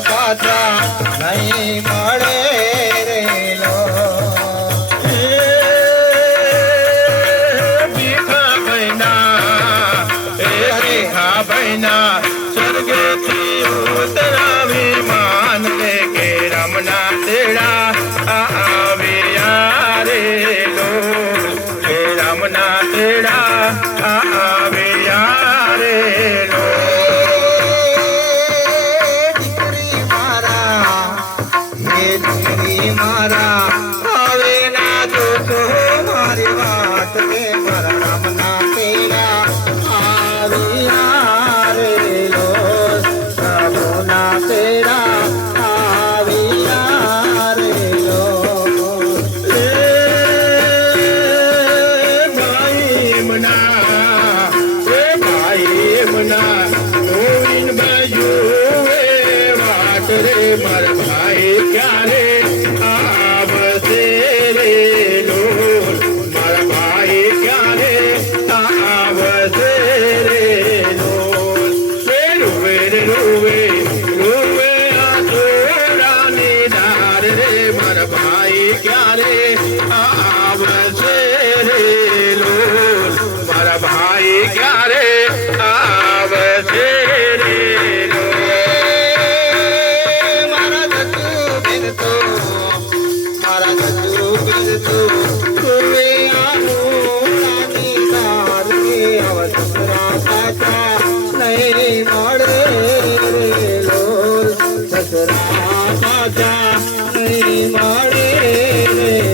પાછા નહીં મળે રેલો ભીખા બહેના સ્વર્ગેથી ઉતરાવી માન કે રમના તેડા આવ્યા રે લો કે રમના તેડા આવ્યા રે લો મારા હવે ના જોશો મારી વાત કે મારા રામના તેડા આવ્યા રે લો પ્રભુના તેડા આવ્યા રે લો ભાઈ મના ગોવિંદ બાજુ વાત રે મારા ભાઈ ક્યારે ભાઈ ક્યારે આવશે રે લો મારા ભાઈ ક્યારે આવશે રે લો મારા ગજુ બિરતો તુવે આનું નાની દાર કે અવસરા સાચા નહીં મળે રે લો સસરા સાચા નહીં મળે રે